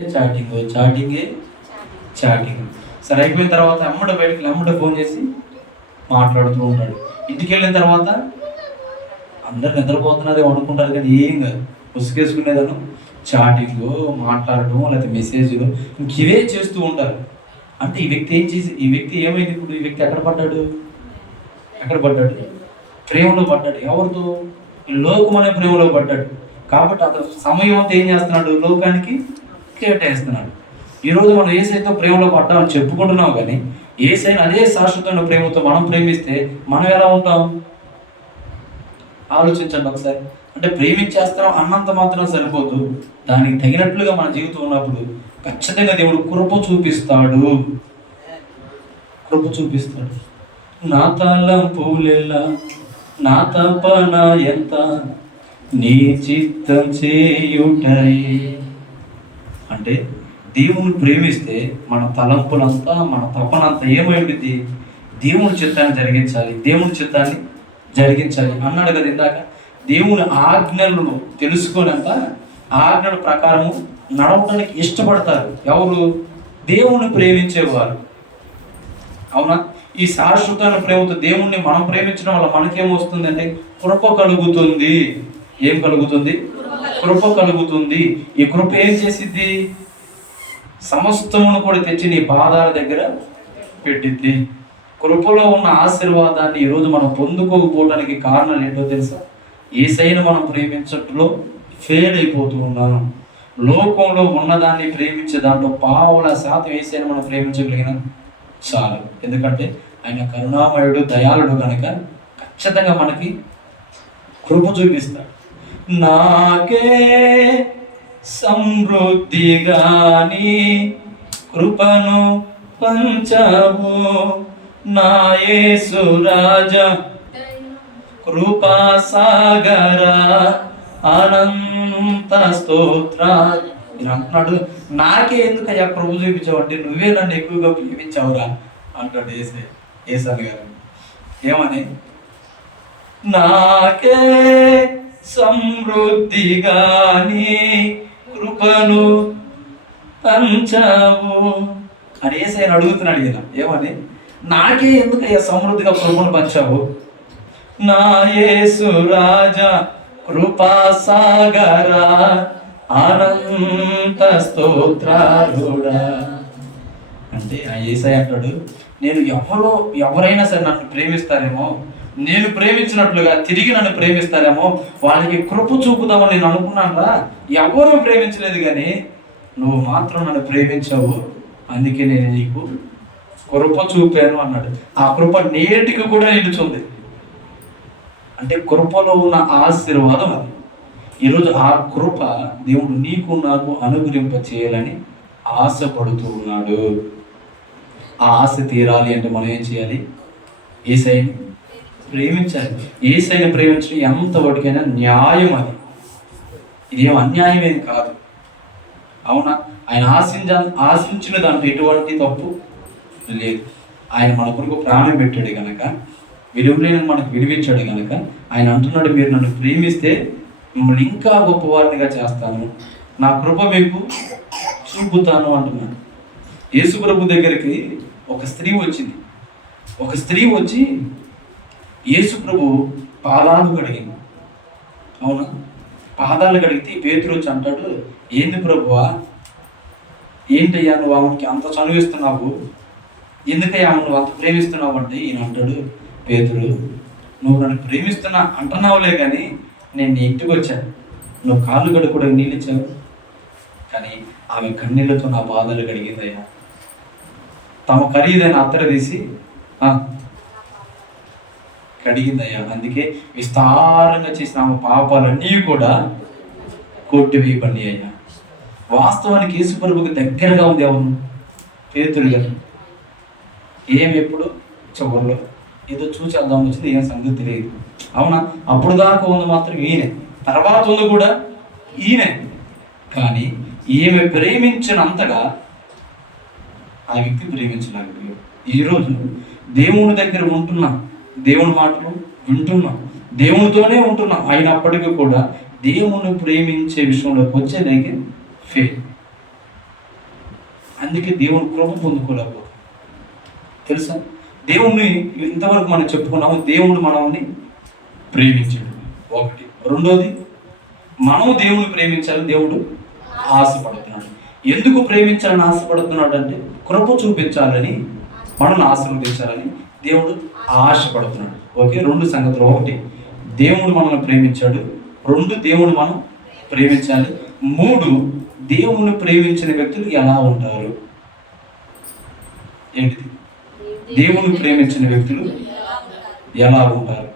Chatting చాటింగే chatting. సరే అయిపోయిన తర్వాత బయటకి ఫోన్ చేసి మాట్లాడుతూ ఉంటాడు. ఇంటికి వెళ్ళిన తర్వాత అందరు నిద్రపోతున్నారేమో అనుకుంటారు, కానీ ఏం కాదు, ఉసుకేసుకునేదాను చాటింగ్, మాట్లాడటం, లేకపోతే మెసేజ్, ఇంక ఇవే చేస్తూ ఉంటారు. అంటే ఈ వ్యక్తి ఏమైంది ఇప్పుడు? ఈ వ్యక్తి ఎక్కడ పడ్డాడు? ప్రేమలో పడ్డాడు. ఎవరితో? లోకం అనే ప్రేమలో పడ్డాడు. కాబట్టి అతను సమయం అంతా ఏం చేస్తున్నాడు? లోకానికి కేటాయిస్తున్నాడు. ఈరోజు మనం ఏసైతో ప్రేమలో పడ్డామని చెప్పుకుంటున్నాం, కానీ ఏసైని అదే శాశ్వతమైన ప్రేమతో మనం ప్రేమిస్తే మనం ఎలా ఉంటాం? ఆలోచించండి ఒకసారి. అంటే ప్రేమించేస్తాం అన్నంత మాత్రం సరిపోదు, దానికి తగినట్లుగా మన జీవితం ఉన్నప్పుడు ఖచ్చితంగా దేవుడు కృప చూపిస్తాడు. నా తలంపులెల్లా నా తపన ఎంత నీ చిత్తం చేయుటయే. అంటే దేవుని ప్రేమిస్తే మన తలంపులంతా, మన తపనంతా ఏమైంది? దేవుని చిత్తాన్ని జరిగించాలి అన్నాడు కదా ఇందాక. దేవుని ఆజ్ఞలను తెలుసుకోనంత ఆజ్ఞల ప్రకారము నడవడానికి ఇష్టపడతారు ఎవరు? దేవుని ప్రేమించేవారు. అవునా? ఈ శాశ్వతమైన ప్రేమతో దేవుణ్ణి మనం ప్రేమించడం వల్ల మనకేమొస్తుందంటే కృప కలుగుతుంది. ఏం కలుగుతుంది? కృప కలుగుతుంది. ఈ కృప ఏం చేసిద్ది? సమస్తమును కూడా తెచ్చి నీ పాదాల దగ్గర పెట్టిద్ది. కృపలో ఉన్న ఆశీర్వాదాన్ని ఈరోజు మనం పొందుకోకపోవడానికి కారణాలు ఏంటో తెలుసా? యేసయ్యను మనం ప్రేమించట్లో ఫెయిల్ అయిపోతూ ఉన్నాం. లోకంలో ఉన్నదాన్ని ప్రేమించే దాంట్లో 1% యేసయ్యను మనం ప్రేమించగలిగిన చాలు. ఎందుకంటే ఆయన కరుణామయుడు, దయాళుడు కనుక ఖచ్చితంగా మనకి కృప చూపిస్తాడు. నాకే సమృద్ధిగాని కృపను పంచవు నా యేసు రాజా, కృపా సాగర అనంత స్తోత్ర. నేను అంటున్నాడు, నాకే ఎందుకయ్యా కృప చూపించావు అంటే నువ్వే నన్ను ఎక్కువగా ప్రేమించావురా అంటాడు ఏసన్ గారు. ఏమని? నాకే సమృద్ధిగాని కృపను పంచావు అని ఏసయ్యను అడుగుతున్నాడు ఈయన. ఏమని? నాకే ఎందుకయ్యా సమృద్ధిగా కృపను పంచావు? నా యేసు రాజా, కృపా సాగర అనంత స్తోత్రాలుడా. అంటే ఆ యేసయ్య అంటాడు, నేను ఎవరైనా సరే నన్ను ప్రేమిస్తారేమో, నేను ప్రేమించినట్లుగా తిరిగి నన్ను ప్రేమిస్తారేమో, వాళ్ళకి కృప చూపుదామని నేను అనుకున్నానురా. ఎవరు ప్రేమించలేదు, కానీ నువ్వు మాత్రం నన్ను ప్రేమించావు, అందుకే నేను నీకు కృప చూపాను అన్నాడు. ఆ కృప నేటికి కూడా నిలుచుంది. అంటే కృపలో ఉన్న ఆశీర్వాదం అది. ఈరోజు ఆ కృప దేవుడు నీకు నాకు అనుగ్రహింప చేయాలని ఆశపడుతూ ఉన్నాడు. ఆ ఆశ తీరాలి అంటే మనం ఏం చేయాలి? యేసయ్యని ప్రేమించాలి. యేసయ్యని ప్రేమించడం ఎంతవరకైనా న్యాయం. అది ఇదేం అన్యాయమేం కాదు. అవునా? ఆయన ఆశించిన దాంట్లో ఎటువంటి తప్పు లేదు. ఆయన మన కొరకు ప్రాణం పెట్టాడు కనుక, విలువలేని మనకు విలువించాడు కనుక ఆయన అంటున్నాడు, మీరు నన్ను ప్రేమిస్తే మిమ్మల్ని ఇంకా గొప్పవారినిగా చేస్తాను, నా కృప మీకు చూపుతాను అంటున్నాడు. యేసు ప్రభు దగ్గరికి ఒక స్త్రీ వచ్చి యేసు ప్రభు పాదాలు కడిగింది. అవునా? పాదాలు కడిగితే పేతురు వచ్చి అంటాడు, ఏంది ప్రభువా, ఏంటయ్యా నువ్వు ఆమెకి అంత చనువిస్తున్నావు, ఎందుకయ్యా నువ్వు అంత ప్రేమిస్తున్నావు అంటే ఈయన అంటాడు, పేతురు, నువ్వు నన్ను ప్రేమిస్తున్నా అంటున్నావులే, కానీ నేను నీ ఇంటికి వచ్చాను, నువ్వు కాళ్ళు కడుక్కోవడానికి నీళ్ళు ఇచ్చావు, కానీ ఆమె కన్నీళ్లతో నా పాదాలు కడిగిందయ్యా. తమ ఖరీదైన అత్తర తీసి కడిగిందయ్యా. అందుకే విస్తారంగా చేసిన ఆమె పాపాలన్నీ కూడా కొట్టివేయబడి అయ్యా. వాస్తవానికి యేసు ప్రభువుకి దగ్గరగా ఉంది ఎవరు? పేతురు గారు. ఎప్పుడు చివరిలో ఏదో చూసేద్దాం వచ్చింది, ఏం సంగతి తెలియదు. అవునా? అప్పుడు దాకా ఉంది మాత్రం ఈయనే, తర్వాత ఉంది కూడా ఈయనే. కానీ ఈమె ప్రేమించినంతగా ఆ వ్యక్తి ప్రేమించలేకపోయాడు. ఈరోజు దేవుని దగ్గర ఉంటున్నాం, దేవుని మాటలు వింటున్నాం, దేవునితోనే ఉంటున్నాం, అయినప్పటికీ కూడా దేవుని ప్రేమించే విషయంలోకి వచ్చేదానికి ఫెయిల్. అందుకే దేవుని కృప పొందుకోలేకపోతాం. తెలుసా? దేవుణ్ణి ఇంతవరకు మనం చెప్పుకున్నాము, దేవుడు మనల్ని ప్రేమించాడు ఒకటి. రెండోది, మనము దేవుని ప్రేమించాలని దేవుడు ఆశపడుతున్నాడు. ఎందుకు ప్రేమించాలని ఆశపడుతున్నాడు అంటే కృప చూపించాలని, మనల్ని ఆశీర్వదించాలని దేవుడు ఆశపడుతున్నాడు. ఓకే, రెండు సంగతులు. ఒకటి, దేవుడు మనల్ని ప్రేమించాడు. రెండు, దేవుడు మనం ప్రేమించాలి. మూడు, దేవుణ్ణి ప్రేమించిన వ్యక్తులు ఎలా ఉంటారు? ఏంటిది? దేవుణ్ణి ప్రేమించిన వ్యక్తులు ఎలా ఉంటారు?